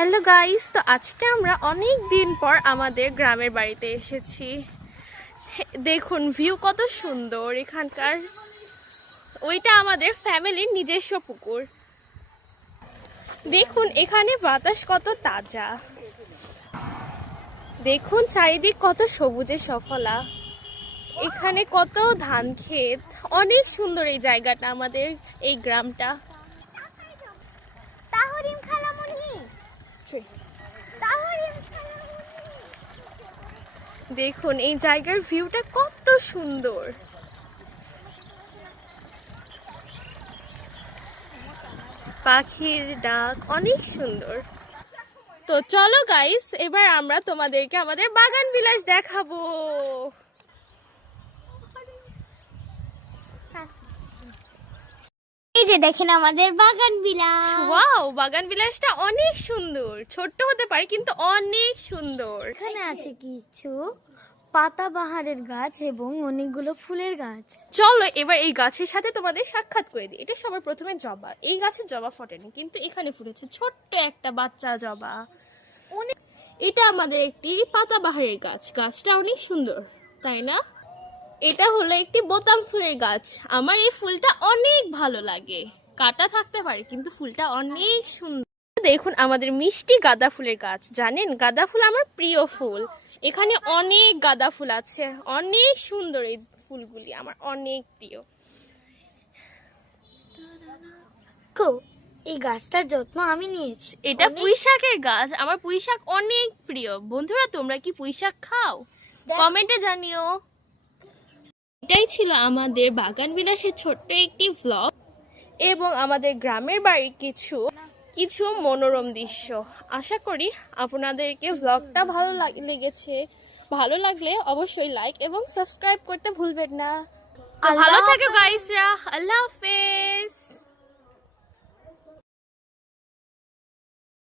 Hello guys, তো আজকে আমরা অনেক দিন পর আমাদের গ্রামের বাড়িতে এসেছি। দেখুন ভিউ কত সুন্দর এখানকার। ওইটা আমাদের ফ্যামিলির নিজস্ব পুকুর। দেখুন এখানে বাতাস কত তাজা। দেখুন চারিদিক কত সবুজে সফলা। এখানে কত ধান ক্ষেত। অনেক সুন্দর এই জায়গাটা, আমাদের এই গ্রামটা। দেখুন এই জায়গার ভিউটা কত সুন্দর। পাখির ডাক অনেক সুন্দর। তো চলো গাইস, এবার আমরা তোমাদেরকে আমাদের বাগান বিলাস দেখাবো। এই যে দেখেন আমাদের বাগান বিলাস। ওয়াও, বাগান বিলাসটা অনেক সুন্দর। ছোট্ট হতে পারে কিন্তু অনেক সুন্দর। এখানে আছে কিছু পাতাবাহারের গাছ এবং অনেকগুলো ফুলের গাছ। চলো এবার এই গাছের সাথে তোমাদের সাক্ষাৎ করে দিই। এটা সবার প্রথমে জবা। এই গাছে জবা ফোটেনি কিন্তু এখানে ফুটেছে ছোট্ট একটা বাচ্চা জবা। এটা আমাদের একটি পাতাবাহারের গাছ। গাছটা অনেক সুন্দর, তাই না? এটা হলো একটি বোতাম ফুলের গাছ। আমার এই ফুলটা অনেক ভালো লাগে। কাটা থাকতে পারে কিন্তু ফুলটা অনেক সুন্দর। দেখুন আমাদের মিষ্টি গাঁদা ফুলের গাছ। জানেন গাঁদা ফুল আমার প্রিয় ফুল। এখানে অনেক গাঁদা ফুল আছে, অনেক সুন্দর। এই ফুলগুলি আমার অনেক প্রিয়। এই গাছটার যত্ন আমি নিয়েছি। এটা পুঁইশাকের গাছ। আমার পুঁইশাক অনেক প্রিয়। বন্ধুরা, তোমরা কি পুঁইশাক খাও? কমেন্টে জানিও। এটাই ছিল আমাদের বাগান বিলাসের ছোট্ট একটি ভ্লগ এবং আমাদের গ্রামের বাড়ির কিছু মনোরম দৃশ্য। আশা করি আপনাদেরকে ভ্লগটা ভালো লেগেছে। ভালো লাগলে অবশ্যই লাইক এবং সাবস্ক্রাইব করতে ভুলবেন না। ভালো থাকো গাইসরা। আল্লাহ হাফেজ।